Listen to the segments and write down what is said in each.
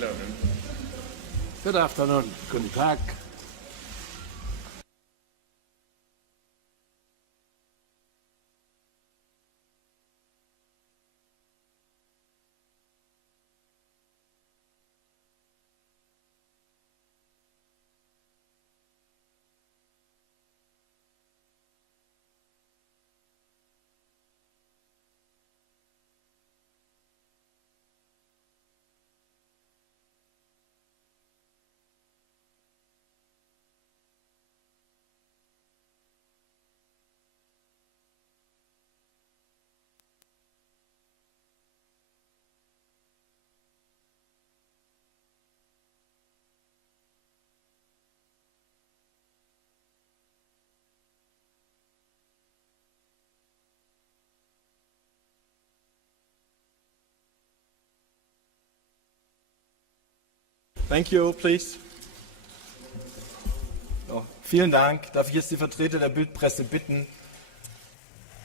Hello. Good afternoon. Guten Tag. Thank you, please. So, vielen Dank. Darf ich jetzt die Vertreter der Bildpresse bitten?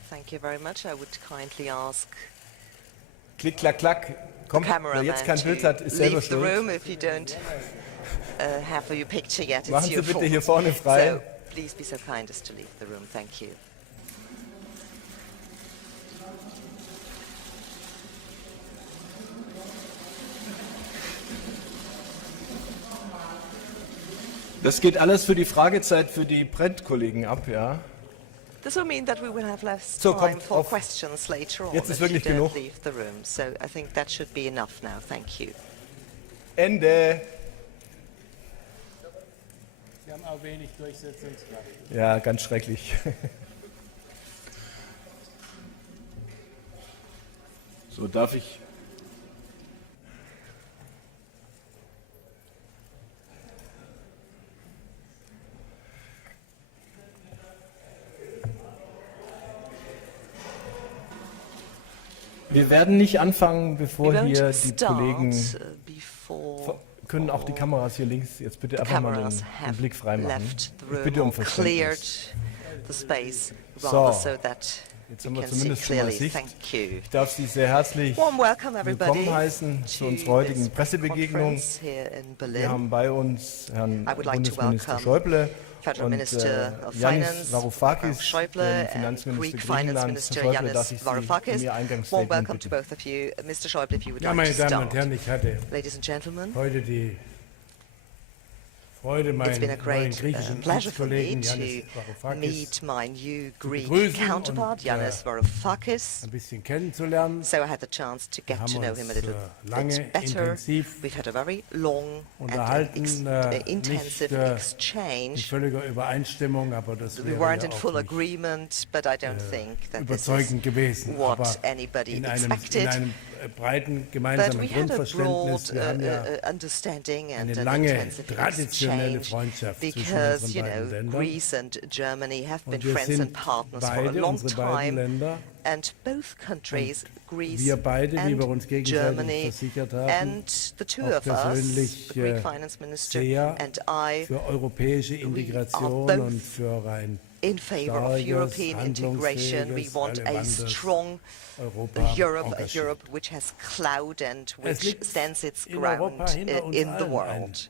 Thank you very much. I would kindly ask Klick, klack, klack. Kommt, wer jetzt kein Bild hat, ist selber schuld. room if you don't have your picture yet. Machen It's Sie your bitte fault. hier vorne frei. So please be so kind as to leave the room. Thank you. Das geht alles für die Fragezeit für die Print-Kollegen ab, ja. This will mean that we will have less So, time kommt for auf. questions later on. Jetzt ist if you wirklich don't genug. leave the room. So I think that should be enough now. Thank you. Ende. Sie haben auch wenig Durchsetzungskraft. Ja, ganz schrecklich. So, darf ich... Wir werden nicht anfangen, bevor We hier won't die start Kollegen... before Können auch die Kameras hier links jetzt bitte einfach mal cameras den have Blick freimachen. left the Ich room bitte um or Verständnis. cleared the space So, rather so that Jetzt you haben wir can see zumindest schon mal clearly. Sicht. Thank you. Ich darf Sie sehr herzlich Warm welcome everybody willkommen heißen zu unserer heutigen this Pressebegegnung. conference here in Wir Berlin. haben bei uns Herrn I would like to Bundesminister welcome Schäuble Federal und Minister of Yannis Finance, Varoufakis, Schäuble, den and Finanzminister Greek Finance Griechenlands. Minister Herr Schäuble, darf Yannis ich Sie Varoufakis. um Ihr Warm Eingangsstatement welcome to bitten. both of you. Mr. Schäuble, if you would Ja, like meine to Damen start. und Herren, ich hatte Ladies and gentlemen, heute die Freude, it's meinen been a neuen great griechischen pleasure for me Amtskollegen Yannis to Varoufakis meet my new Greek begrüßen counterpart, und, Yannis Varoufakis. ein bisschen kennenzulernen. So I had the chance to get haben to know him a uns, little lange, bit better. intensiv We've had a very long and unterhalten, intensive nicht, in exchange. völliger Übereinstimmung, aber das We wäre weren't ja in auch full nicht agreement, but I don't think that this is überzeugend gewesen. what Aber anybody in expected. einem breiten But gemeinsamen we had a Grundverständnis. broad Wir haben ja understanding and eine an lange, intensive traditionelle exchange Freundschaft zwischen because, unseren you beiden know, Ländern. Greece and Germany have been Und wir friends and sind partners for a beide, long unsere beiden time. Länder, And both countries, Greece wir beide, wie wir uns and gegenseitig Germany, versichert haben, and the two auch of us, persönlich, the Greek finance minister sehr and I, für europäische Integration both und für ein in favor of starkes, European integration. We handlungsfähiges, want a relevantes strong Europa Europe, a engagiert. Europe which has clout and Es which liegt stands its in ground Europa hinter uns in the allen world. ein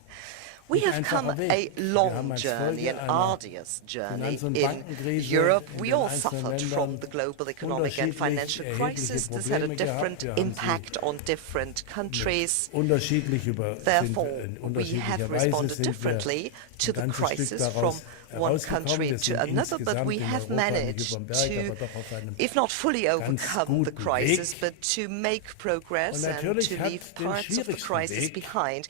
We nicht have come einfacher a Weg. Wir long haben als journey, Folge an einer arduous journey Finanz- und in Bankenkrise Europe. in We den all einzelnen suffered Ländern from the global economic and unterschiedlich financial erhebliche crisis. This had a Probleme different gehabt. Wir haben impact on different countries. Unterschiedlich Therefore, in we unterschiedlicher have Weise responded sind wir differently to ein the ganzes Stück crisis daraus from one herausgekommen. country Wir to sind another, but insgesamt we in have Europa nicht managed überm Berg, to, aber doch auf einem if not fully ganz overcome the guten crisis, Weg. but to make progress Und and natürlich to hat leave den parts of the schwierigsten crisis Weg, behind.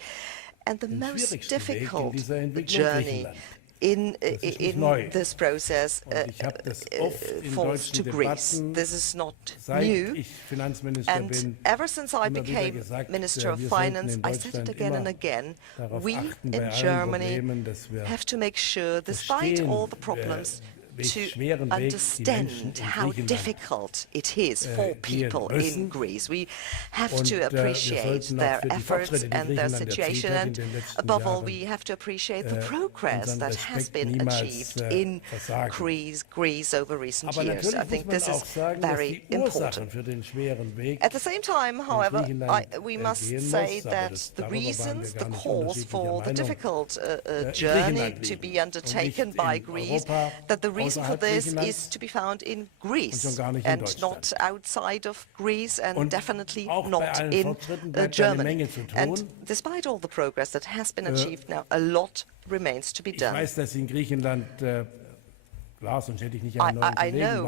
And the den most schwierigsten Weg in difficult dieser Entwicklung journey Griechenland. in nicht neu. this process Und ich habe das oft in falls to deutschen Greece. Debatten, This is not seit new. ich Finanzminister And bin, ever since I immer wieder became gesagt, Minister of wir sollten Finance, in I said it Deutschland again and immer again, darauf we achten, bei in allen Germany Problemen, dass wir have to make sure, despite verstehen, all the problems, to understand how difficult it is for people in Greece. We have to appreciate their efforts and their situation, and above all, we have to appreciate the progress that has been achieved in Greece over recent years. I think this is very important. At the same time, however, we must say that the reasons, the cause for the difficult journey to be undertaken by Greece, that the reason for this is to be found in Greece and not outside of Greece, and definitely not in Germany. And despite all the progress that has been achieved now, a lot remains to be done. I know,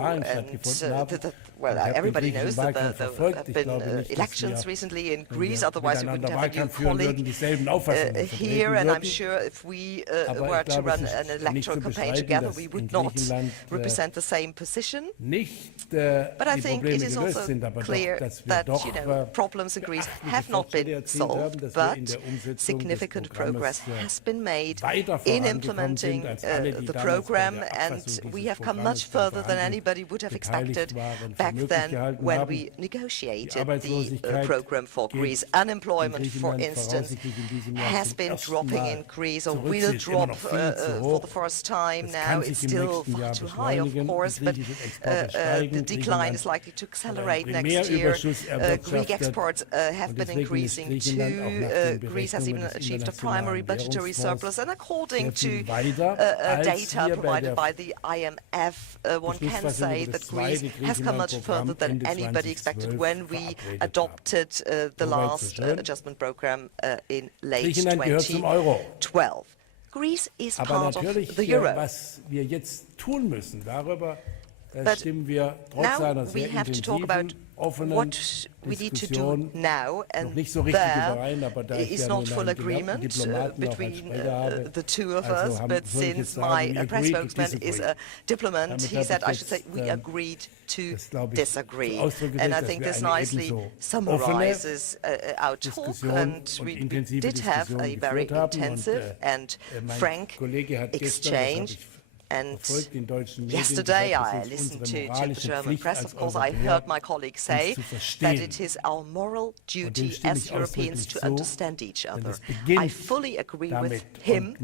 well, everybody knows that there have been elections recently in Greece, otherwise we wouldn't have a new colleague here, and I'm sure if we were to run an electoral campaign together, we would not represent the same position. But I think it is also clear that, you know, problems in Greece have not been solved, but significant progress has been made in implementing the program, and we have come much further than anybody would have expected back then when we negotiated the program for Greece. Unemployment, for instance, has been dropping in Greece, or will drop for the first time now. It's still far too high, of course, but the decline is likely to accelerate next year. Greek exports have been increasing too. Greece has even achieved a primary budgetary surplus, and according to data provided by the IMF, one can say that Greece has come much further than anybody expected when we adopted the last adjustment program in late 2012. Greece is part of the euro. But now we have to talk about what we need to do now, and there is not full agreement between the two of us, but since my press spokesman is a diplomat, he said I should say we agreed to disagree. And I think this nicely summarizes our talk, and we did have a very intensive and frank exchange. And yesterday I listened to the German press. Of course, I heard my colleague say that it is our moral duty as Europeans to understand each other. I fully agree with him,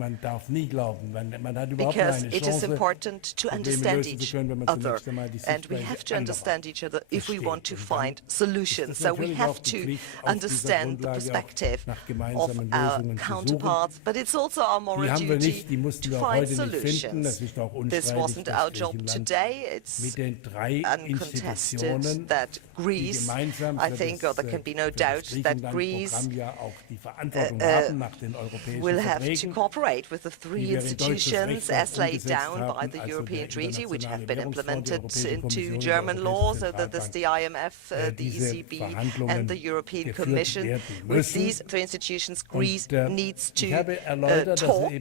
because it is important to understand each other, and we have to understand each other if we want to find solutions. So we have to understand the perspective of our counterparts, but it's also our moral duty to find solutions. This wasn't our job today. It's uncontested that Greece, I think, or there can be no doubt that Greece will have to cooperate with the three institutions as laid down by the European Treaty, which have been implemented into German law, so that there's the IMF, the ECB, and the European Commission. With these three institutions, Greece needs to talk.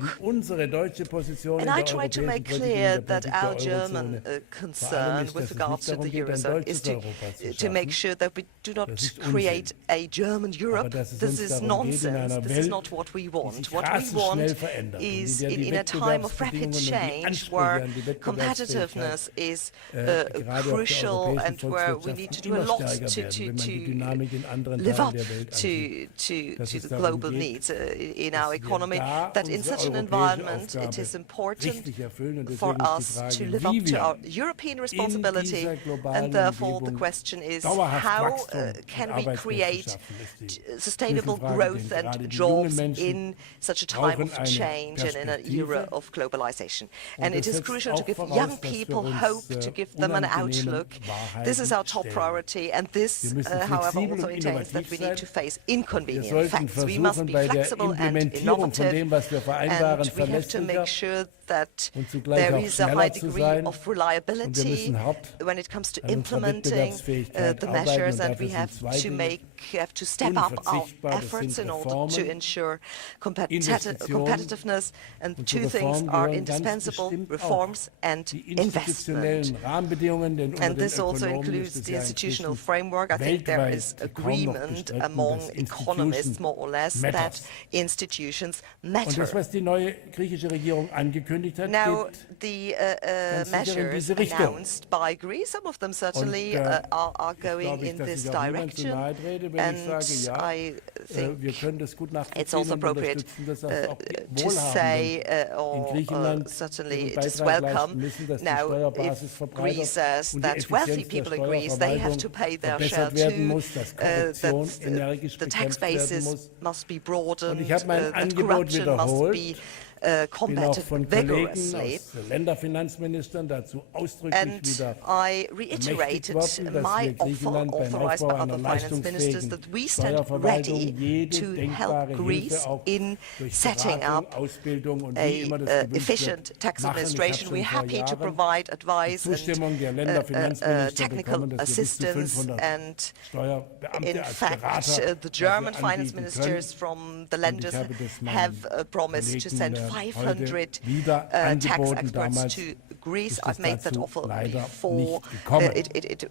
And I try to make clear that our German concern with regards to the Eurozone is to make sure that we do not create a German Europe. This is nonsense. This is not what we want. What we want is, in a time of rapid change, where competitiveness is crucial and where we need to do a lot to live up to the global needs in our economy, that in such an environment it is important for us to live up to our European responsibility, and therefore the question is, how can we create sustainable growth and jobs in such a time of change and in an era of globalization? And it is crucial to give young people hope, to give them an outlook. This is our top priority, and this, however, also entails that we need to face inconvenient facts. We must be flexible and innovative, and we have to make sure that there is a high degree of reliability when it comes to implementing the measures, and we have to step up our efforts in order to ensure competitiveness. And two things are indispensable: reforms and investment. And this also includes the institutional framework. I think there is agreement among economists, more or less, that institutions matter. Now, the ganz sicher in measures diese Richtung. announced by Greece, some of them certainly are going in dass this ich auch niemand zu direction. nahe trete, wenn And ich sage, ja, I think wir können das gut it's nachvollziehen also und appropriate unterstützen das auch die to say Wohlhabenden in or Griechenland certainly ihren it is Beitrag leisten welcome. müssen, dass die Now, Steuerbasis if verbreitert Greece says und die that wealthy Effizienz der people in Greece, they have to Steuerverwaltung pay their share verbessert werden too, muss, dass Korruption that energisch the tax bekämpft werden basis muss. must be broadened, Und ich habe mein that Angebot corruption must wiederholt. be Ich bin auch combated von Kollegen vigorously. aus Länderfinanzministern dazu ausdrücklich And wieder I ermächtigt reiterated worden, dass my wir Griechenland offer, beim authorized by Aufbau other einer finance ministers, leistungsfähigen that we stand Steuerverwaltung ready jede to denkbare help Greece Hilfe auch in durch setting Beratung, up Ausbildung und wie a immer das gewünscht efficient wird, tax machen. Ich habe administration. schon We're vor happy to Jahren provide die advice Zustimmung der and Länderfinanzminister technical bekommen, dass wir bis zu assistance. 500 And Steuerbeamte in als fact, Berater the German dafür finance anbieten ministers können. from the Und lenders ich habe das meinen have promised to send Kollegen, 500 heute wieder tax angeboten. experts Damals to Greece. ist I've es made that dazu offer leider before. nicht gekommen.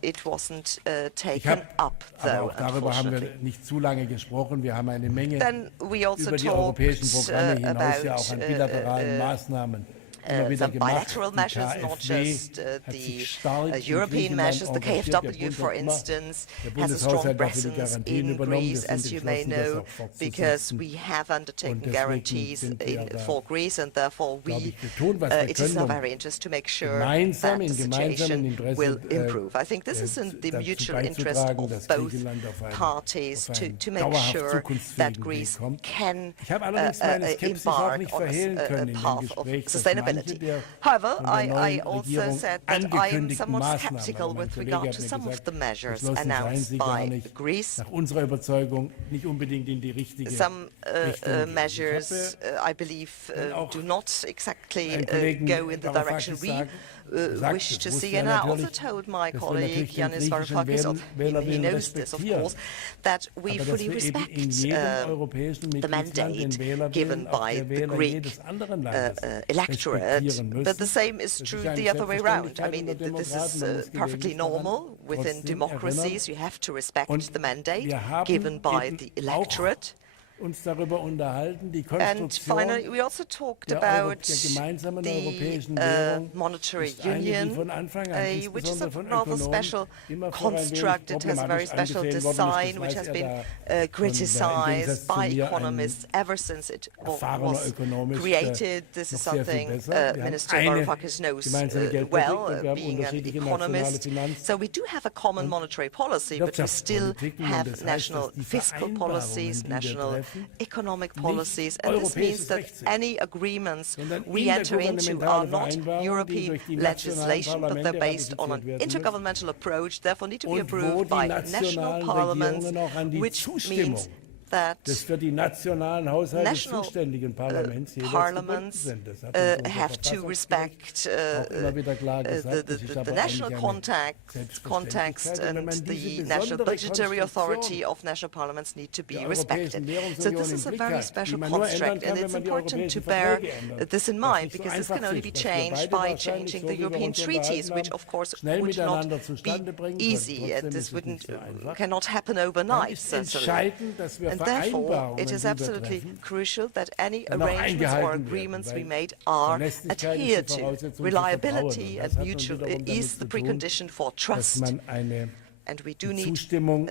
It wasn't Ich taken habe, up, aber though, auch darüber haben unfortunately. wir nicht zu lange gesprochen. Wir haben eine Menge Then we also über die talked europäischen Programme hinaus ja auch an about bilateralen Maßnahmen immer wieder some gemacht. bilateral Die measures, not KfW just hat the sich stark in European Griechenland measures. The engagiert. Der KfW, Bund for hat immer instance, der has a strong Bundeshaushalt dafür die presence Garantien in übernommen. Wir Greece, sind as you may entschlossen, das know, auch because fortzusetzen. we have undertaken Und deswegen guarantees sind wir da, for Greece, and therefore glaube we, ich, wir tun, was wir it is in können, our very interest to make sure gemeinsam that in the gemeinsamem situation Interesse will improve. I think this is in the dazu mutual interest beizutragen, of dass both Griechenland auf parties einen to make dauerhaft sure zukunftsfähigen that Weg Greece kommt. can Ich habe allerdings meine Skepsis auch embark nicht on verhehlen a können in dem path of Gespräch, dass manche sustainability. der However, von der I neuen also Regierung said that I am angekündigten somewhat Maßnahmen, skeptical mein with Kollege regard hat to mir some of gesagt, the measures beschlossen seien announced sie gar by nicht Greece. nach unserer Überzeugung nicht unbedingt in die richtige Some Richtung gehen. measures, I believe, auch do not exactly einen Kollegen go in the direction Varoufakis we sagen, wish to das see. wusste And I also natürlich, told my dass wir colleague natürlich den Giannis griechischen Varoufakis, he Wählerwillen knows this of respektieren, course, that we aber dass fully wir eben in respect jedem europäischen the Mitgliedsland den mandate Wähler given wählen, auch by der the Wähler Greek jedes anderen Landes electorate. respektieren But the müssen. same is Das true ist eine the other way around. I Selbstverständlichkeit mean, unter this is Demokraten, man muss perfectly gelegentlich daran normal within trotzdem democracies. You have to respect Und the mandate wir haben given by eben the electorate. uns darüber unterhalten, die And Konstruktion finally, we also talked der about gemeinsamen the europäischen Währung monetary ist eine, die union, von Anfang an, which is a insbesondere von rather Ökonomen, special immer vor ein wenig construct. It has a very problematisch special angesehen worden ist. design, Das which weiß has er been da criticized by mir, ein economists ever since it erfahrener was Ökonom ist, created. This noch is sehr viel something besser. Wir haben Minister eine Varoufakis knows gemeinsame Geldpolitik well, und wir haben being an unterschiedliche economist. nationale Finanz- So we do have a common monetary policy, but we still Wirtschaftspolitiken. Und have das heißt, national dass die fiscal Vereinbarungen, policies, die wir national treffen, economic nicht policies, and this means europäisches that Recht sind, any agreements sondern we enter into are intergouvernementale not Vereinbarungen, die European durch die nationalen legislation, but they're Parlamente based on an ratifiziert werden intergovernmental approach, therefore need to be und wo approved die by national nationalen parliaments, Regierungen auch an die which Zustimmung means that des für die nationalen Haushalte national zuständigen Parlaments jeweils gebunden parliaments sind. Das hat unser have to Verfassungsgericht respect auch immer wieder klar gesagt. Das ist the aber national eigentlich eine context Selbstverständlichkeit. Und wenn and man diese the national besondere budgetary authority Konstruktion of national parliaments need to be der respected. Europäischen So Währungsunion this is a im Blick very hat, special die man nur ändern construct, kann, and wenn it's man die important to europäischen bear Verträge ändert. this in Was mind, nicht so because this can einfach only be ist, was wir changed beide by wahrscheinlich, changing so the wie wir European uns treaties, unterhalten which haben, of course schnell would not miteinander zustande be bringen können. easy, and Trotzdem this ist es nicht so einfach. cannot happen Dann overnight, ist certainly. entscheidend, dass wir And therefore, Vereinbarungen, it is die wir absolutely treffen, crucial that any dann auch arrangements or eingehalten werden, agreements we weil made are Verlässlichkeit ist die adhered to. Voraussetzung für Reliability Vertrauen. Und and das hat dann mutual wiederum damit is zu the tun, precondition for dass trust, man eine and we do need Zustimmung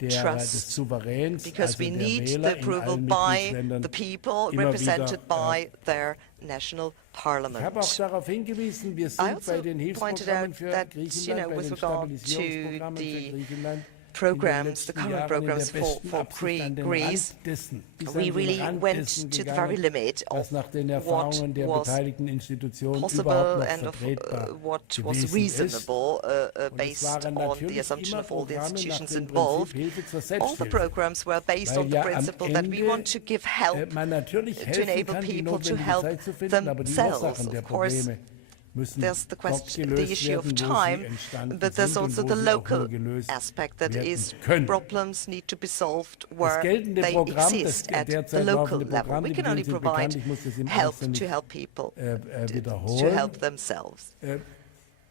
des trust, Souveräns, because also we der need Wähler the in approval allen by Mitgliedsländern, the people immer represented wieder, by their national Ich parliament. habe auch darauf hingewiesen, wir I sind also bei den pointed Hilfsprogrammen out für that, Griechenland, bei with den regard to Stabilisierungsprogrammen für the Griechenland programs, the in den current letzten Jahren in programs der besten for Absicht an den Greece, Rand dessen, bis an we den really Rand went dessen to the gegangen, very limit was of nach den what Erfahrungen der was beteiligten Institutionen überhaupt possible noch and of vertretbar what was gewesen ist. reasonable Und es based waren on natürlich the assumption immer of all the Programme nach institutions dem involved. Prinzip Hilfe zur All the Selbsthilfe. programs were based Weil on the ja am principle that we Ende, want to give help man natürlich to helfen enable kann, die people to notwendige help Zeit zu finden, aber die themselves. Ursachen der Of course, Probleme müssen there's the dort question, the gelöst issue of werden, wo time, sie entstanden but there's sind und also wo the sie auch local nur gelöst aspect that werden is können. problems need to be solved Das where geltende they Programm, das exist at the derzeit local laufende level. Programm, We die can only sind provide bekannt, ich muss das im help Einzelnen to nicht help people to wiederholen. help themselves.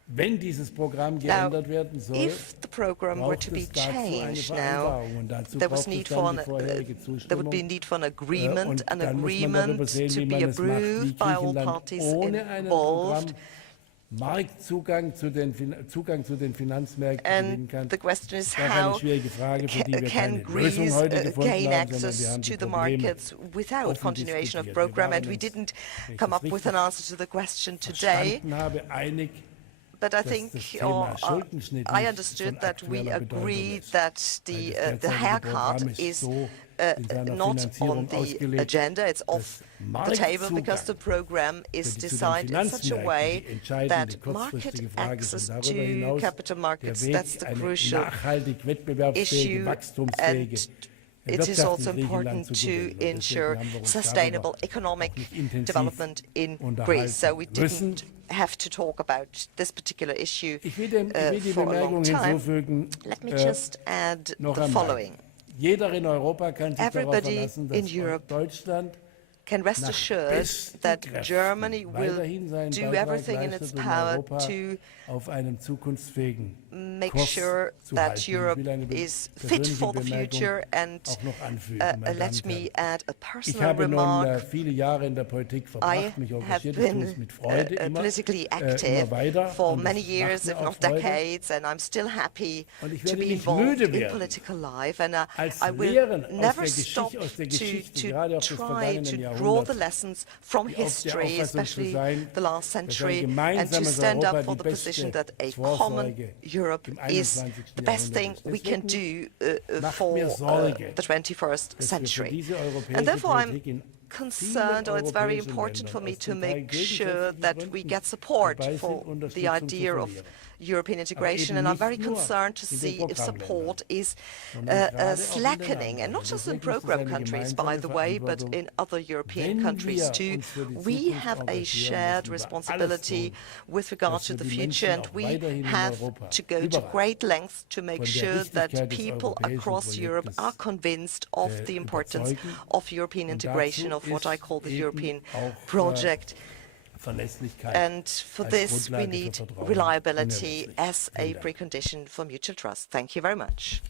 wenn dieses Programm geändert werden soll, if the program were to be changed now, there would be a need for an agreement to be approved by all parties involved. Marktzugang zu den Finanzmärkten gewinnen kann. And the question is, Das ist eine how schwierige Frage, für die wir can keine Lösung Greece heute gefunden gain haben, sondern wir access haben to die the Probleme markets without offen continuation of diskutiert. program? Wir And we waren didn't uns, wenn ich come das up with an richtig answer to the question today. verstanden habe, einig, But I dass think, das Thema Schuldenschnitt I nicht understood von that we aktueller Bedeutung agreed ist. that Weil the das derzeitige haircut Programm ist is so in seiner not on Finanzierung the ausgelegt, agenda, it's off dass the table because the Marktzugang program is für die zu den designed in such a Finanzmärkten way die entscheidende that market kurzfristige Frage ist access und darüber to hinaus capital der markets, Weg, that's the eine crucial nachhaltig wettbewerbsfähige, issue, wachstumsfähige and it is Wirtschaft also in Griechenland important zu to gewinnen. Und deswegen ensure haben wir uns sustainable darüber economic auch nicht intensiv development in Greece. So we müssen. didn't have to talk about this particular issue Ich will die for a Bemerkung long time. hinzufügen, Let me just add noch the einmal. following. Jeder in Europa kann sich darauf Everybody verlassen, in dass Europe Deutschland can rest nach assured besten that Kräften Germany will weiterhin seinen do Beitrag everything in its leistet, um power Europa to auf einem zukunftsfähigen make Kurs sure zu that halten. Ich Europe will eine is fit persönliche for the Bemerkung future, and auch noch anfügen, meine Damen let und me Herren. add a Ich personal habe nun remark. viele Jahre in der Politik I verbracht, mich have engagiert, ich tue es been mit Freude immer, politically immer active weiter for und many es years, macht if mir not auch Freude. decades, and I'm still happy Und ich to werde be nicht involved müde in werden, political life, and als I will Lehren never aus der Geschichte, gerade aus des try vergangenen to draw the Jahrhunderts, lessons from die auf der history, Auffassung zu especially sein, the last dass ein century, and to gemeinsames stand Europa up for die the position beste that a common Vorsorge Europe im is 21. the best thing Jahrhundert we ist. can Deswegen do macht for mir Sorge, the 21st dass wir für century. diese europäische And therefore I'm Politik in concerned, or it's very europäischen important Ländern for me aus to zum Teil make sure gegensätzlichen that we Gründen get support dabei for sind, the Unterstützung zu idea of verlieren. European integration, eben and I'm nicht very nur concerned to in den see if support Programmländern, is sondern gerade auch in den slackening, and not anderen. just in Deswegen ist es program eine countries, by gemeinsame the way, but Verantwortung, in other European wenn countries wir too. uns für die We Zukunft have a engagieren, shared müssen wir alles responsibility tun, with regard dass to wir the die future, Menschen and auch we weiterhin in have Europa to go to überall great lengths to make von der sure that Wichtigkeit des people europäischen across Europe Projektes, are convinced of the importance überzeugen. of European Und integration, dazu of what I call the ist European eben auch, project. Verlässlichkeit And for als this, we Grundlage für need Vertrauen reliability unerlässlich. as a Vielen Dank. precondition for mutual trust. Thank you very much.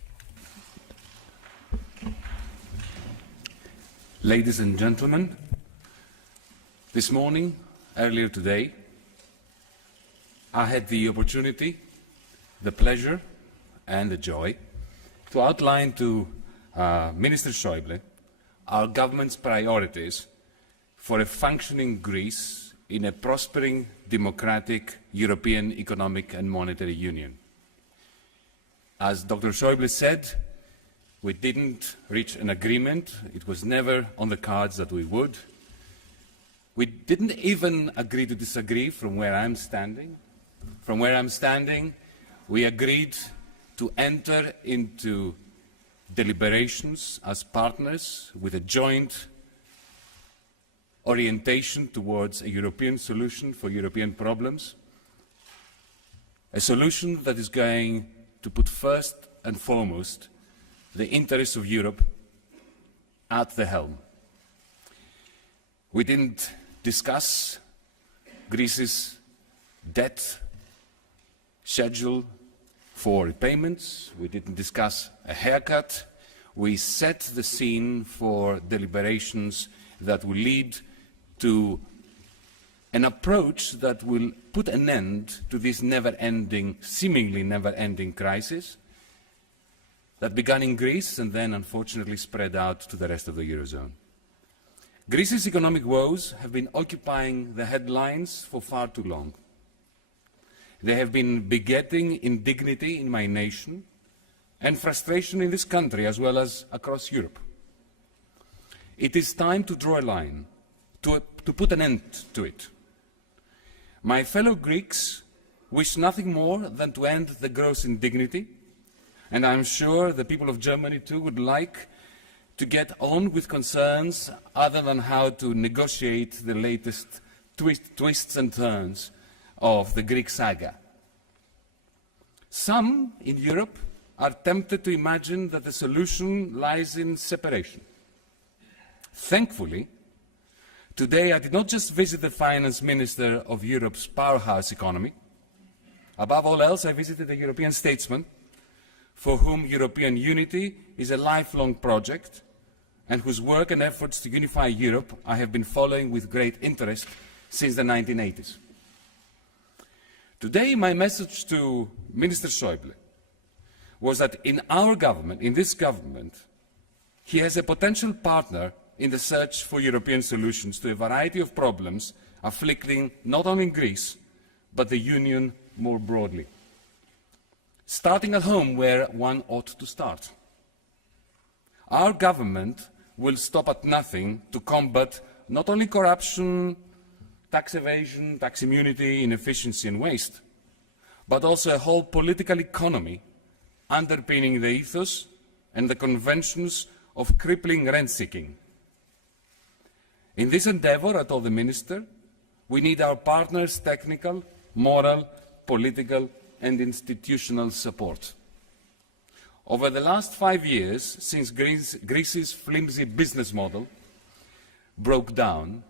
Ladies and gentlemen, this morning, earlier today, I had the opportunity, the pleasure and the joy to outline to Minister Schäuble our government's priorities for a functioning Greece in a prospering, democratic European Economic and Monetary Union. As Dr. Schäuble said, we didn't reach an agreement. It was never on the cards that we would. We didn't even agree to disagree from where I'm standing. From where I'm standing, we agreed to enter into deliberations as partners with a joint orientation towards a European solution for European problems, a solution that is going to put first and foremost the interests of Europe at the helm. We didn't discuss Greece's debt schedule for repayments. We didn't discuss a haircut. We set the scene for deliberations that will lead to an approach that will put an end to this never-ending, seemingly never-ending crisis that began in Greece and then unfortunately spread out to the rest of the Eurozone. Greece's economic woes have been occupying the headlines for far too long. They have been begetting indignity in my nation and frustration in this country as well as across Europe. It is time to draw a line, to put an end to it. My fellow Greeks wish nothing more than to end the gross indignity, and I'm sure the people of Germany too would like to get on with concerns other than how to negotiate the latest twists and turns of the Greek saga. Some in Europe are tempted to imagine that the solution lies in separation. Thankfully, today I did not just visit the finance minister of Europe's powerhouse economy, Above all else, I visited a European statesman for whom European unity is a lifelong project and whose work and efforts to unify Europe I have been following with great interest since the 1980s. Today, my message to Minister Schäuble was that in our government, in this government, he has a potential partner in the search for European solutions to a variety of problems afflicting not only Greece, but the Union more broadly. Starting at home, where one ought to start. Our government will stop at nothing to combat not only corruption, tax evasion, tax immunity, inefficiency and waste, but also a whole political economy underpinning the ethos and the conventions of crippling rent-seeking. In this endeavour, I told the Minister, we need our partners' technical, moral, political and institutional support. Over the last 5 years, since Greece's flimsy business model broke down,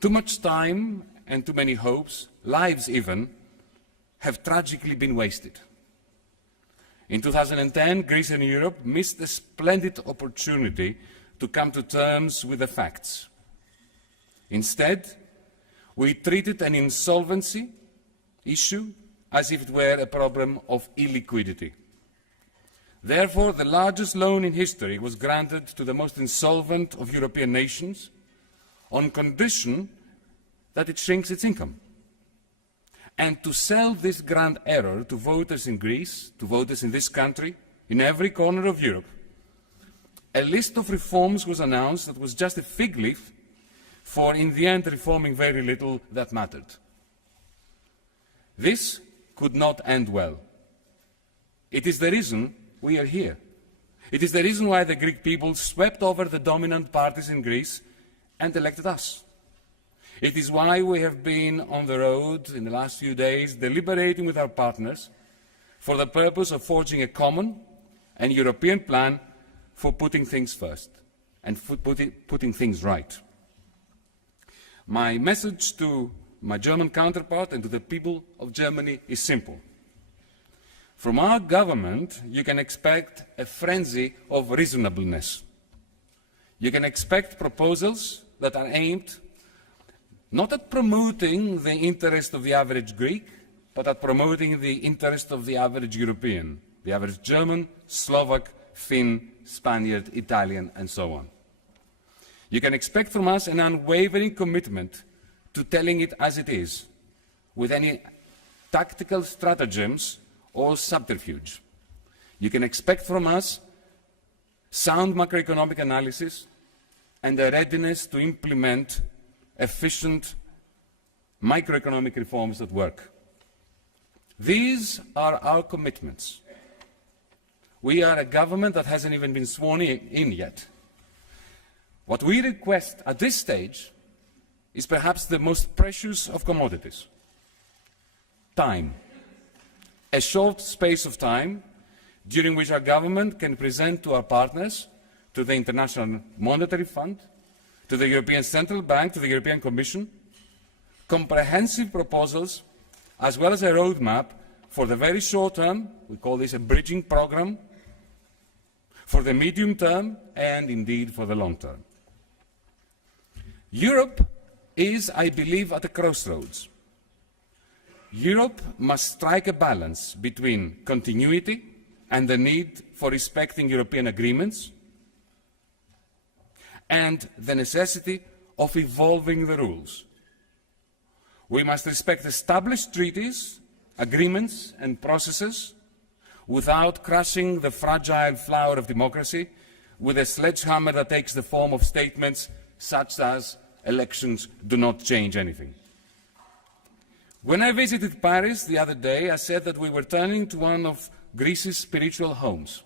too much time and too many hopes, lives even, have tragically been wasted. In 2010, Greece and Europe missed a splendid opportunity to come to terms with the facts. Instead, we treated an insolvency issue as if it were a problem of illiquidity. Therefore, the largest loan in history was granted to the most insolvent of European nations on condition that it shrinks its income. And to sell this grand error to voters in Greece, to voters in this country, in every corner of Europe, a list of reforms was announced that was just a fig leaf for, in the end, reforming very little that mattered. This could not end well. It is the reason we are here. It is the reason why the Greek people swept over the dominant parties in Greece and elected us. It is why we have been on the road in the last few days deliberating with our partners for the purpose of forging a common and European plan for putting things first and putting things right. My message to my German counterpart and to the people of Germany is simple. From our government, you can expect a frenzy of reasonableness. You can expect proposals that are aimed not at promoting the interest of the average Greek, but at promoting the interest of the average European, the average German, Slovak, Finn, Spaniard, Italian, and so on. You can expect from us an unwavering commitment to telling it as it is, with any tactical stratagems or subterfuge. You can expect from us sound macroeconomic analysis and a readiness to implement efficient microeconomic reforms that work. These are our commitments. We are a government that hasn't even been sworn in yet. What we request at this stage is perhaps the most precious of commodities: time. A short space of time during which our government can present to our partners, to the International Monetary Fund, to the European Central Bank, to the European Commission, comprehensive proposals as well as a roadmap for the very short term, we call this a bridging programme, for the medium term and indeed for the long term. Europe is, I believe, at a crossroads. Europe must strike a balance between continuity and the need for respecting European agreements and the necessity of evolving the rules. We must respect established treaties, agreements and processes without crushing the fragile flower of democracy with a sledgehammer that takes the form of statements such as elections do not change anything. When I visited Paris the other day, I said that we were turning to one of Greece's spiritual homes.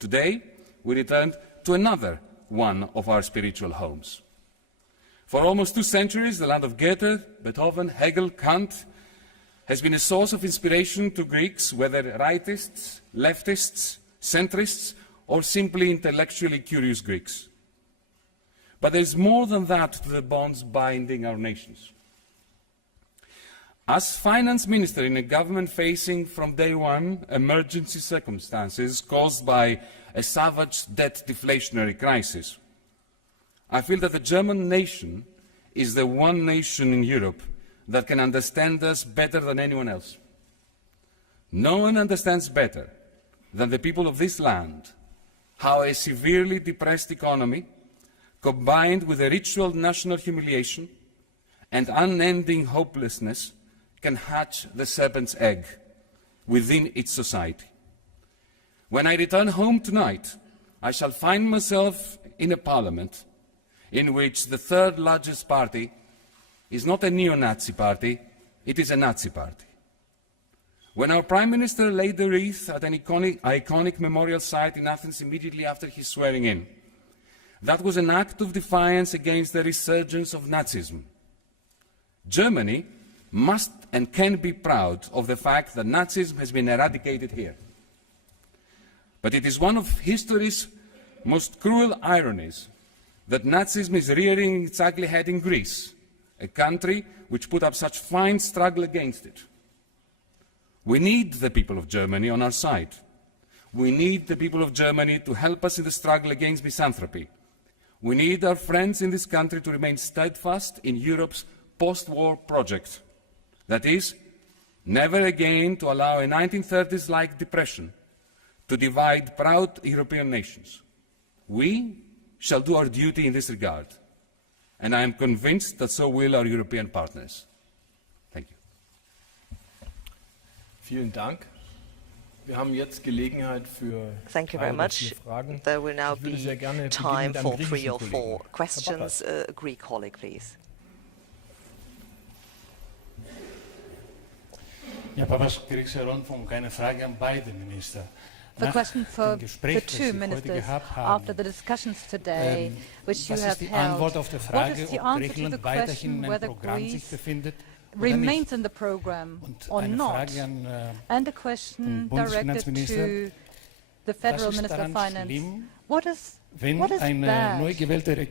Today, we returned to another one of our spiritual homes. For almost 2 centuries, the land of Goethe, Beethoven, Hegel, Kant has been a source of inspiration to Greeks, whether rightists, leftists, centrists, or simply intellectually curious Greeks. But there is more than that to the bonds binding our nations. As finance minister in a government facing from day one emergency circumstances caused by a savage debt deflationary crisis, I feel that the German nation is the one nation in Europe that can understand us better than anyone else. No one understands better than the people of this land how a severely depressed economy, combined with a ritual national humiliation and unending hopelessness, can hatch the serpent's egg within its society. When I return home tonight, I shall find myself in a parliament in which the third largest party is not a neo-Nazi party, it is a Nazi party. When our Prime Minister laid the wreath at an iconic memorial site in Athens immediately after his swearing in, that was an act of defiance against the resurgence of Nazism. Germany must and can be proud of the fact that Nazism has been eradicated here. But it is one of history's most cruel ironies that Nazism is rearing its ugly head in Greece, a country which put up such fine struggle against it. We need the people of Germany on our side. We need the people of Germany to help us in the struggle against misanthropy. We need our friends in this country to remain steadfast in Europe's post-war project. That is, never again to allow a 1930s-like depression to divide proud European nations. We shall do our duty in this regard, and I am convinced that so will our European partners. Thank you. Vielen Dank. Wir haben jetzt Gelegenheit für Thank you very much. Fragen. There will now Ich würde be sehr gerne time beginnen mit for einem 3 griechischen or 4 Kollegen. questions. A Greek colleague, please. Ja, Papaskyris Rundfunk, eine Frage an beide Minister. The question for the two ministers after the discussions today which you have held. What is the answer to the question whether Greece remains in the program or not? And a question directed to the Federal Minister of Finance. What is bad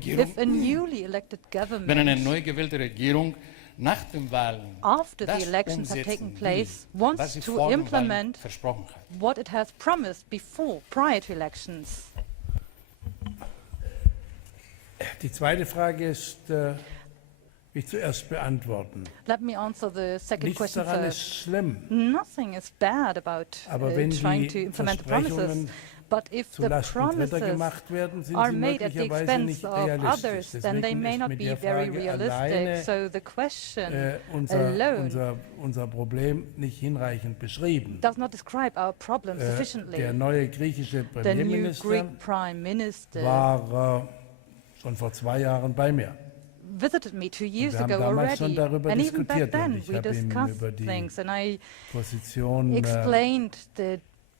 if a newly elected government after the elections have taken place, wants to implement what it has promised prior to elections? Die zweite Frage ist, will ich zuerst beantworten. Let me answer the second Nichts question daran first. ist schlimm. Nothing is bad about trying to implement the promises. But if the promises are made at the expense of others, then they may not be very realistic. So the question alone unser Problem nicht hinreichend beschrieben. does not describe our problem sufficiently. Der neue griechische The new Premierminister Greek Prime Minister war schon vor 2 Jahren bei mir. visited me 2 years Wir haben ago damals schon already, darüber and even back diskutiert und then ich we habe ihm discussed über die things, and I Position explained the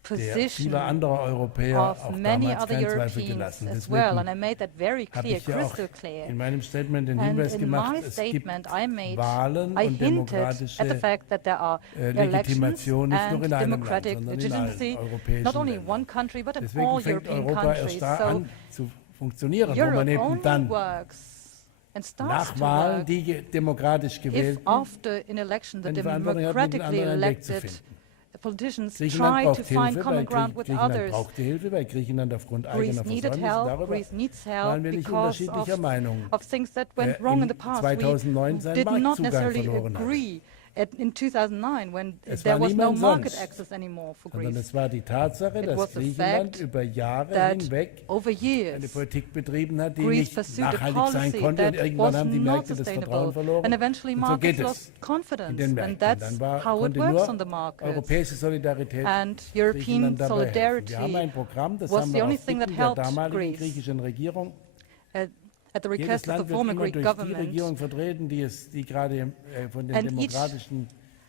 der position vieler anderer Europäer of auch many damals other keinen Zweifel Europeans gelassen. as well, and I Deswegen made that very habe clear, ich ja auch crystal clear. in meinem Statement den And Hinweis in gemacht, my es gibt statement I made, Wahlen I und hinted demokratische at the fact that there are Legitimation elections nicht nur and in einem Land, democratic sondern in allen legitimacy, europäischen not only in Ländern. one country, but in Deswegen all fängt European Europa erst countries. da So an zu funktionieren, wo man Europe eben only dann works and starts nach to Wahlen work die demokratisch if gewählten after an election the eine Verantwortung hat, mit den democratically anderen einen Weg zu elected finden. politicians Griechenland try braucht to find Hilfe, common weil ground with Griechenland others. brauchte Hilfe, weil Griechenland aufgrund eigener Greece needed Versäumnisse, help. darüber Greece needs waren help wir nicht because unterschiedlicher Meinung. of things that went wrong in the past. 2009 We seinen did not Marktzugang necessarily verloren hat. agree in 2009 when Es there war was no niemand market sonst, access anymore for sondern Greece. es war die Tatsache, It dass was the Griechenland fact über Jahre that hinweg over eine years Politik betrieben hat, die Greece nicht pursued a nachhaltig sein policy konnte und that irgendwann was haben die not Märkte das Vertrauen sustainable, verloren. and eventually Und so markets geht es lost in confidence, den and Märkten. that's Dann how it konnte works nur on the markets. europäische Solidarität And European Griechenland dabei helfen. solidarity Wir haben ein Programm, das was haben the wir only auf thing that Bitten der helped damaligen Greece. griechischen Regierung. At the Jedes request of the Land wird former immer Greek durch die government, Regierung vertreten, die gerade von den And each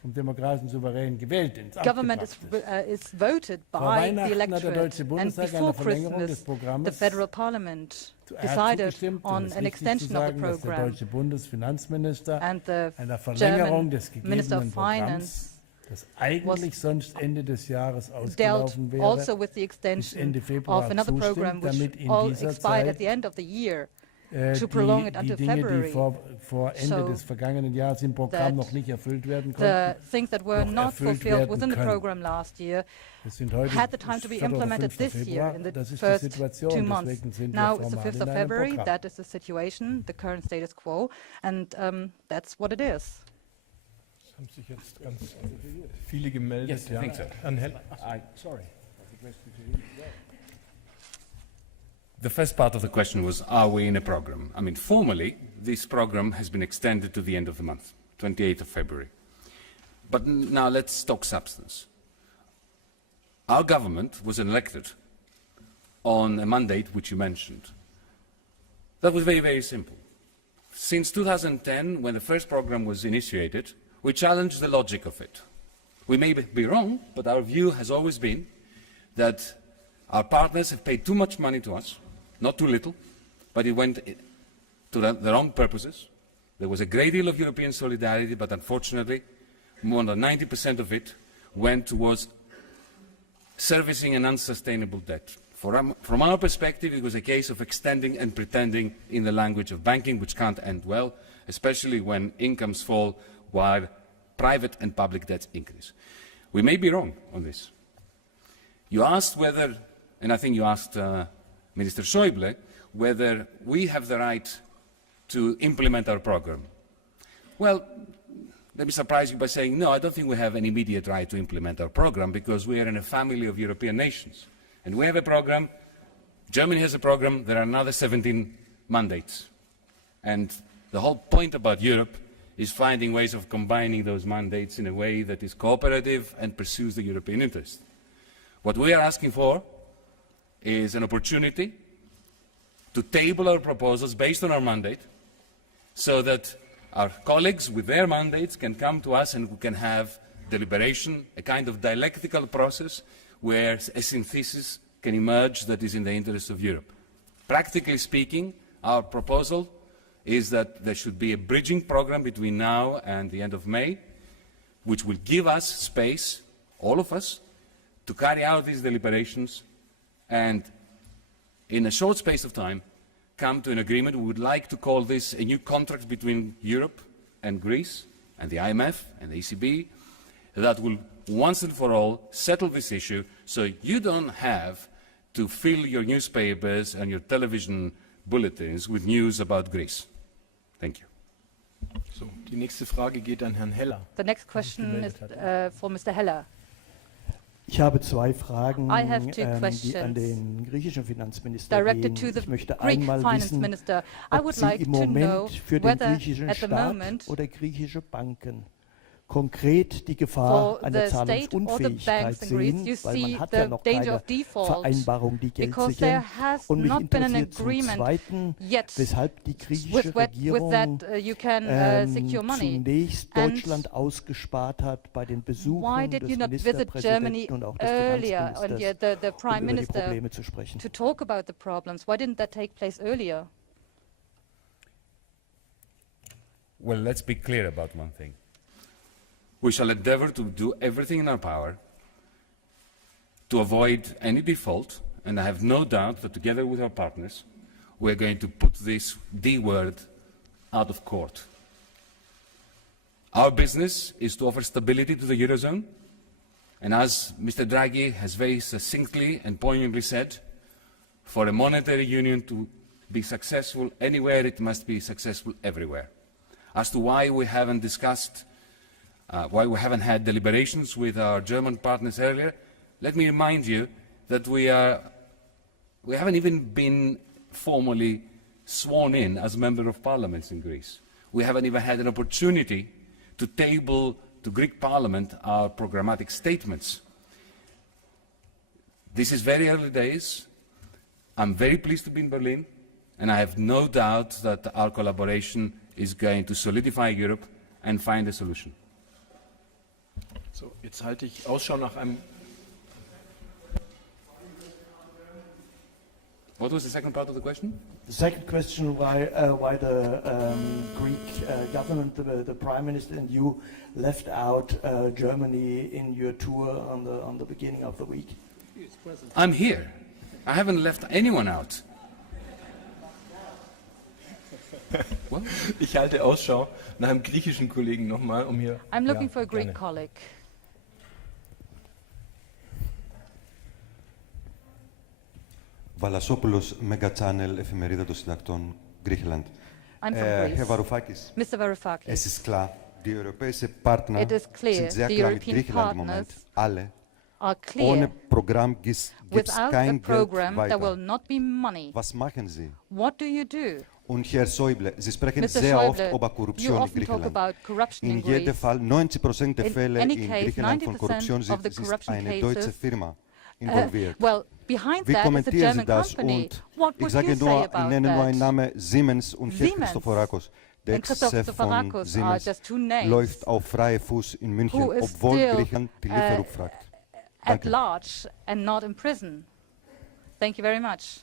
vom demokratischen Souverän gewählt ins Amt government gebracht ist. is voted Vor by the Weihnachten hat der electorate, Deutsche and Bundestag before eine Verlängerung des Christmas, Programmes the federal parliament hat decided zugestimmt, und on es ist an richtig zu extension of the sagen, dass der program, deutsche Bundesfinanzminister and the einer Verlängerung German des Minister of gegebenen Finance Programms, das eigentlich sonst Ende des Jahres dealt ausgelaufen also wäre, with the bis Ende extension Februar of another program zustimmt, which damit in all dieser expired at Zeit the end of the year, to prolong it until die Dinge, February. die vor Ende des vergangenen Jahres im Programm noch nicht erfüllt werden The konnten, things that were not fulfilled within the program last year had the time to be implemented this year in the first 2 months. Now it's the 5th of February, that is the situation, the current status quo, and that's what it is. Haben sich jetzt ganz viele gemeldet. Yes, I think so. Sorry. The first part of the question was, are we in a program? I mean, formally, this program has been extended to the end of the month, 28th of February. But now let's talk substance. Our government was elected on a mandate which you mentioned. That was very, very simple. Since 2010, when the first program was initiated, we challenged the logic of it. We may be wrong, but our view has always been that our partners have paid too much money to us, not too little, but it went to the wrong purposes. There was a great deal of European solidarity, but unfortunately, more than 90% of it went towards servicing an unsustainable debt. From our perspective, it was a case of extending and pretending in the language of banking, which can't end well, especially when incomes fall while private and public debts increase. We may be wrong on this. You asked whether, and I think you asked Minister Schäuble, whether we have the right to implement our program. Well, let me surprise you by saying, no, I don't think we have an immediate right to implement our program because we are in a family of European nations. And we have a program, Germany has a program, there are another 17 mandates. And the whole point about Europe is finding ways of combining those mandates in a way that is cooperative and pursues the European interest. What we are asking for is an opportunity to table our proposals based on our mandate so that our colleagues with their mandates can come to us and we can have deliberation, a kind of dialectical process where a synthesis can emerge that is in the interest of Europe. Practically speaking, our proposal is that there should be a bridging program between now and the end of May, which will give us space, all of us, to carry out these deliberations and, in a short space of time, come to an agreement. We would like to call this a new contract between Europe and Greece and the IMF and the ECB that will once and for all settle this issue so you don't have to fill your newspapers and your television bulletins with news about Greece. Thank you. So, die nächste Frage geht an Herrn Heller. The next question is for Mr. Heller. Ich habe 2 Fragen, I have 2 die an questions den griechischen Finanzminister directed gehen. to the Ich möchte Greek einmal finance wissen, minister. I ob would Sie like im to know Moment für den whether griechischen at the Staat moment oder griechische Banken konkret die Gefahr for einer the state or the Zahlungsunfähigkeit banks in Greece, sehen, you weil man see hat ja the noch danger keine of default Vereinbarung, die Geld because sichern. there has Und mich not been an interessiert zum agreement Zweiten, yet weshalb die griechische with Regierung that you can secure money. zunächst And Deutschland ausgespart hat bei den why Besuchen did des you not visit Germany Ministerpräsidenten und auch des earlier and Finanzministers, the prime über die minister Probleme zu sprechen. to talk about the problems? Why didn't that take place earlier? Well, let's be clear about one thing. We shall endeavour to do everything in our power to avoid any default, and I have no doubt that together with our partners, we're going to put this D word out of court. Our business is to offer stability to the Eurozone, and as Mr. Draghi has very succinctly and poignantly said, for a monetary union to be successful anywhere, it must be successful everywhere. As to why we haven't discussed why we haven't had deliberations with our German partners earlier, let me remind you that we haven't even been formally sworn in as Member of Parliament in Greece. We haven't even had an opportunity to table to Greek Parliament our programmatic statements. This is very early days. I'm very pleased to be in Berlin, and I have no doubt that our collaboration is going to solidify Europe and find a solution. So, jetzt halte ich Ausschau nach einem... What was the second part of the question? The second question, why the Greek government, the Prime Minister and you left out Germany in your tour on the beginning of the week? I'm here. I haven't left anyone out. Ich halte Ausschau nach einem griechischen Kollegen nochmal, hier... I'm looking for a Greek colleague. Βαλασόπουλος, Mega Channel, εφημερίδα των συντακτών, Greenland. Herr Varoufakis, Mr. Varoufakis, es ist klar, die europäische Partner it is clear sind sehr the klar mit European Griechenland im Moment. partners Alle. are Ohne clear. Programm gibt es Without a kein Geld program, there will weiter. not be money. Was machen Sie? What do you do? Und Herr Schäuble, Sie sprechen Mr. sehr oft Schäuble, über you Korruption in often talk Griechenland. about corruption in In jedem Greece. Fall, 90% der In Fälle any in case, Griechenland von 90% Korruption of sind, the es ist corruption eine deutsche cases, Firma involviert. well, behind Wie that is a kommentieren Sie German das? company. Und What ich would sage you say nur, ich about nenne nur einen that? Namen, Siemens und Herr Siemens Christoforakos. Der and Ex-Chef von Christoforakos are Siemens just two names läuft auf freiem Fuß in München, who is obwohl still, Griechenland die Lieferung fragt. at Danke. large and not in prison. Thank you very much.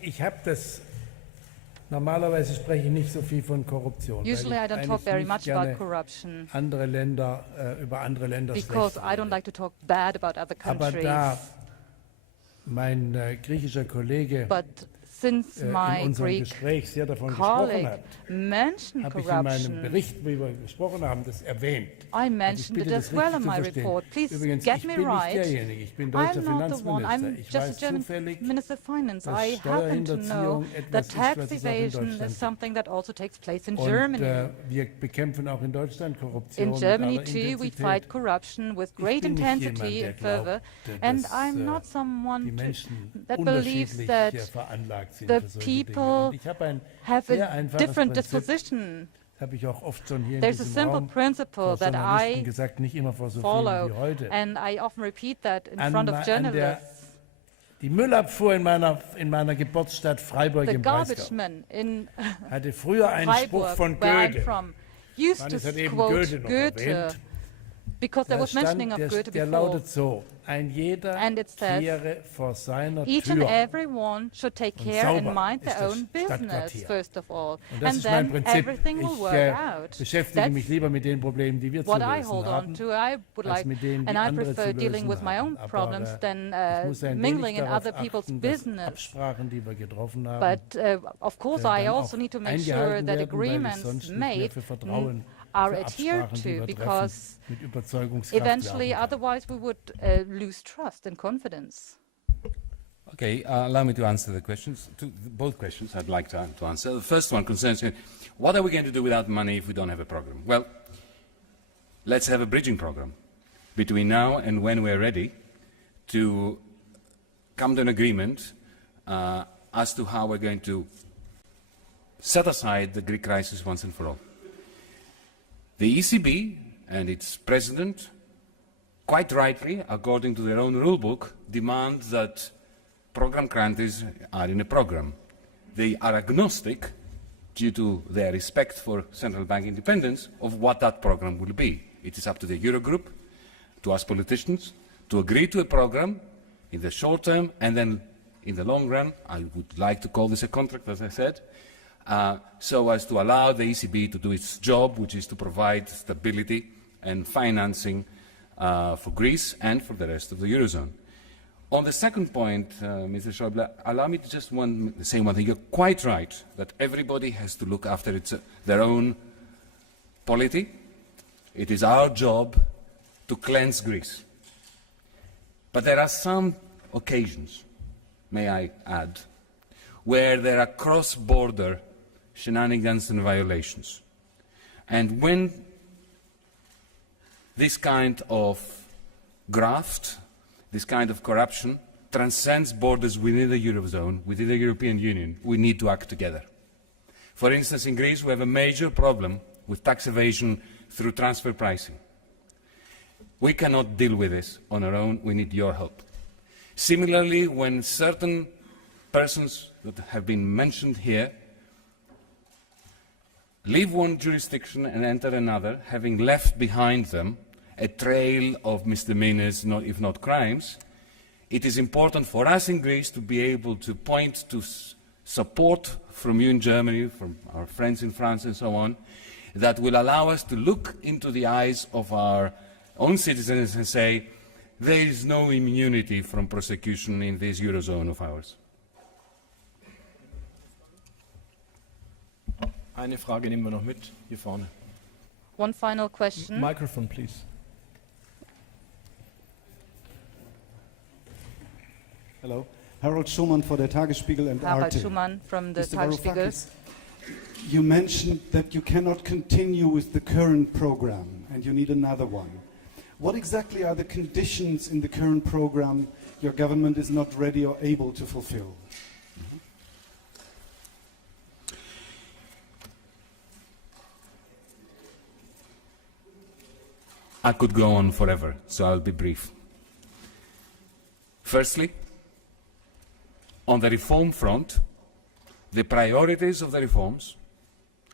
Ich habe das, normalerweise spreche ich nicht so viel von Korruption. Usually I don't talk very much about corruption Andere Länder, über andere Länder because I don't like to talk bad about other Aber countries. da mein griechischer Kollege But since in my unserem Greek Gespräch sehr davon gesprochen colleague hat, mentioned habe ich in meinem corruption, Bericht, wie wir gesprochen haben, das erwähnt. I mentioned it as well in my report. Please Übrigens, get ich me bin nicht right. derjenige, ich bin deutscher I'm not the one. Finanzminister. I'm Ich just a weiß German zufällig, Minister of Finance. dass I happen to know Steuerhinterziehung that etwas ist, tax was es auch in evasion Deutschland is something that also takes place in Und Germany. wir bekämpfen auch in Deutschland Korruption In Germany mit aller too, we Intensität. fight corruption with great bin nicht intensity jemand, der and fervor, glaubt, and dass, I'm not die someone Menschen that believes unterschiedlich that veranlagt sind the für solche Dinge. people Und ich habe ein have sehr a einfaches different Prinzip, disposition. das habe ich auch oft schon hier in There's a diesem simple Raum principle vor that Journalisten I gesagt, nicht immer vor so follow, vielen wie heute. and I often repeat that in An front ma- of an der- journalists. Die Müllabfuhr in meiner Geburtsstadt Freiburg The im garbage Breisgau men in hatte früher einen Spruch Freiburg, von where I'm Goethe. from, used Johannes hat to eben quote Goethe noch Goethe, erwähnt. because there Da was mentioning of stand, Goethe der before. lautet so: Ein jeder And it says, kehre vor seiner Each and Tür. everyone should take Und care and sauber mind ist their das own business, Stadtquartier. first of all. Und das And ist mein then Prinzip. everything will Ich work out. beschäftige That's mich lieber mit den Problemen, die wir zu what I lösen hold on haben, to. I would als like, mit denen, die and I andere prefer zu dealing lösen with my own haben. problems Aber than ich muss ein mingling wenig in darauf other people's achten, dass business. Absprachen, die wir getroffen haben, But of course, I dann also auch need to make sure eingehalten that werden, weil ich agreements sonst nicht mehr made für Vertrauen are für adhered Absprachen, die to, wir because treffen, mit Überzeugungskraft eventually, werben kann. otherwise, we would lose trust and confidence. Okay, allow me to answer the questions. Both questions I'd like to answer. The first one concerns what are we going to do without money if we don't have a program? Well, let's have a bridging program between now and when we're ready to come to an agreement as to how we're going to set aside the Greek crisis once and for all. The ECB and its president, quite rightly, according to their own rule book, demand that program grantees are in a program. They are agnostic, due to their respect for central bank independence, of what that program will be. It is up to the Eurogroup, to us politicians, to agree to a program in the short term, and then in the long run, I would like to call this a contract, as I said, so as to allow the ECB to do its job, which is to provide stability and financing for Greece and for the rest of the Eurozone. On the second point, Mr. Schäuble, allow me to just say one thing. You're quite right that everybody has to look after their own polity. It is our job to cleanse Greece. But there are some occasions, may I add, where there are cross-border shenanigans and violations. And when this kind of graft, this kind of corruption transcends borders within the Eurozone, within the European Union, we need to act together. For instance, in Greece, we have a major problem with tax evasion through transfer pricing. We cannot deal with this on our own. We need your help. Similarly, when certain persons that have been mentioned here leave one jurisdiction and enter another, having left behind them a trail of misdemeanors, if not crimes, it is important for us in Greece to be able to point to support from you in Germany, from our friends in France and so on, that will allow us to look into the eyes of our own citizens and say, there is no immunity from prosecution in this Eurozone of ours. Eine Frage nehmen wir noch mit, hier vorne. One final question. Microphone, please. Hello. Harold Schumann for the Tagesspiegel and Harald Arte. Schumann from the Mr. Tagesspiegel. Varoufakis, you mentioned that you cannot continue with the current program and you need another one. What exactly are the conditions in the current program your government is not ready or able to fulfill? I could go on forever, so I'll be brief. Firstly, on the reform front, the priorities of the reforms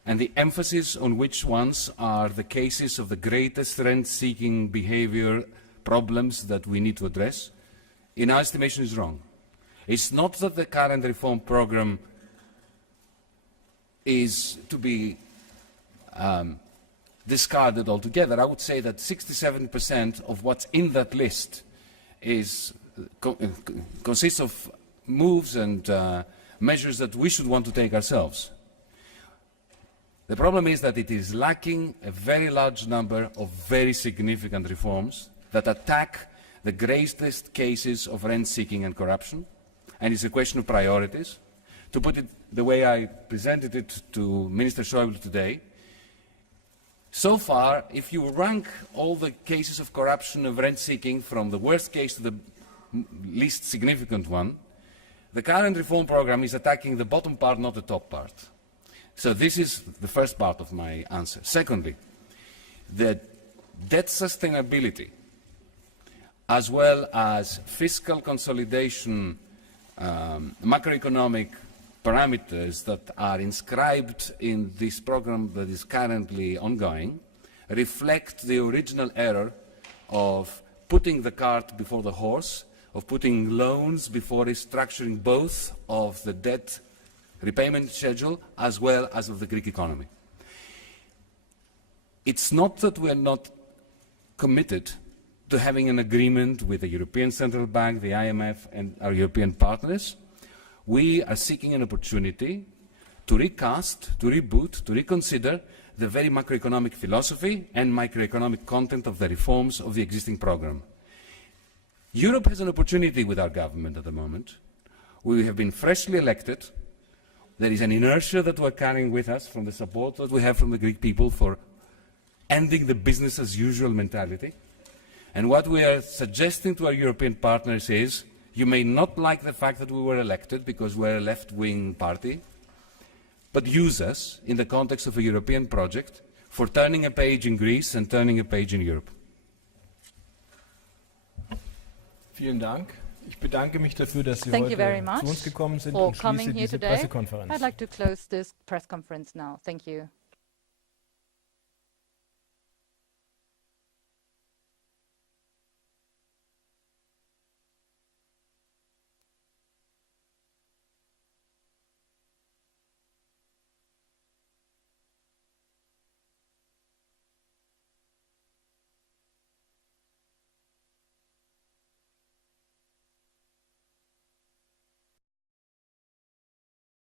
and the emphasis on which ones are the cases of the greatest rent-seeking behavior problems that we need to address, in our estimation is wrong. It's not that the current reform program is to be discarded altogether. I would say that 67% of what's in that list consists of moves and measures that we should want to take ourselves. The problem is that it is lacking a very large number of very significant reforms that attack the greatest cases of rent-seeking and corruption, and it's a question of priorities. To put it the way I presented it to Minister Schäuble today, so far, if you rank all the cases of corruption of rent-seeking from the worst case to the least significant one, the current reform program is attacking the bottom part, not the top part. So this is the first part of my answer. Secondly, the debt sustainability, as well as fiscal consolidation, macroeconomic parameters that are inscribed in this program that is currently ongoing, reflect the original error of putting the cart before the horse, of putting loans before restructuring both of the debt repayment schedule as well as of the Greek economy. It's not that we are not committed to having an agreement with the European Central Bank, the IMF, and our European partners. We are seeking an opportunity to recast, to reboot, to reconsider the very macroeconomic philosophy and macroeconomic content of the reforms of the existing program. Europe has an opportunity with our government at the moment. We have been freshly elected. There is an inertia that we're carrying with us from the support that we have from the Greek people for ending the business as usual mentality. And what we are suggesting to our European partners is, you may not like the fact that we were elected because we're a left-wing party, but use us in the context of a European project for turning a page in Greece and turning a page in Europe. Vielen Dank. Ich bedanke mich dafür, dass Sie Thank you heute very much zu uns gekommen sind for und coming schließe here diese today. Pressekonferenz. I'd like to close this press conference now. Thank you.